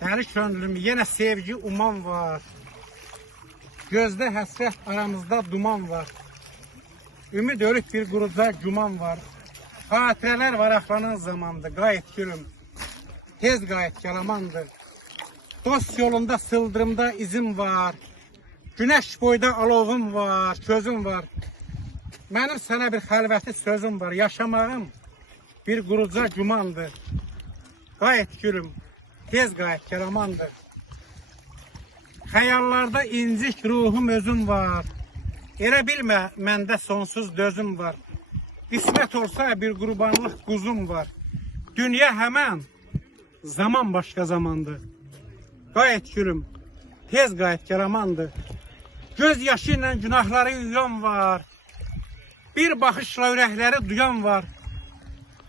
Dəli könlüm yenə sevgi uman var. Gözdə həsrət aramızda duman var. Ümid ölüb bir quruda güman var. Xatirələr var axlanın zamandı. Qayıt gülüm, tez qayıt yalamandı. Dost yolunda sıldırımda izim var. Güneş boyda alovum var, közüm var. Mənim sənə bir xəlvəti sözüm var. Yaşamağım bir quruca gümandı. Qayıt gülüm, tez qayıt yalamandı. Xəyallarda incik ruhum özüm var. Elə bilmə, məndə sonsuz dözüm var. Qismət olsa bir qurbanlıq quzum var. Dünya həmən, zaman başqa zamandır. Qayıt gülüm, tez qayıt yalamandı. Göz yaşı ilə günahları yuyan var. Bir baxışla ürəkləri duyan var.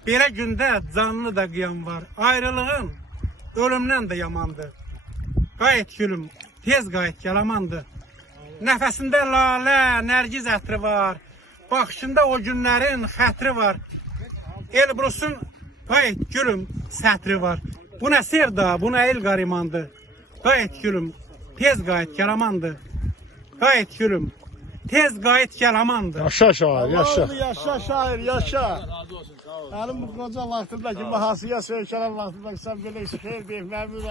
Belə gündə canlı da qıyan var. Ayrılığın ölümdən də yamandır. Qayıt gülüm, tez qayıt yalamandı. Nəfəsində lalə, nərgiz ətri var. Baxışında o günlərin xətri var. Elbrusun qayıt gülüm sətri var. Bu nə sevda, bu nə el qarimandı. Qayıt gülüm, tez qayıt yalamandı. Qayıt gülüm, tez qayıt yalamandı. Yaşa şair, yaşa. Yaşa şair, yaşa. Benim bu koca vaxtımdaki bahasıya söykenen vaxtımdaki sen böyle şehir deyip memnun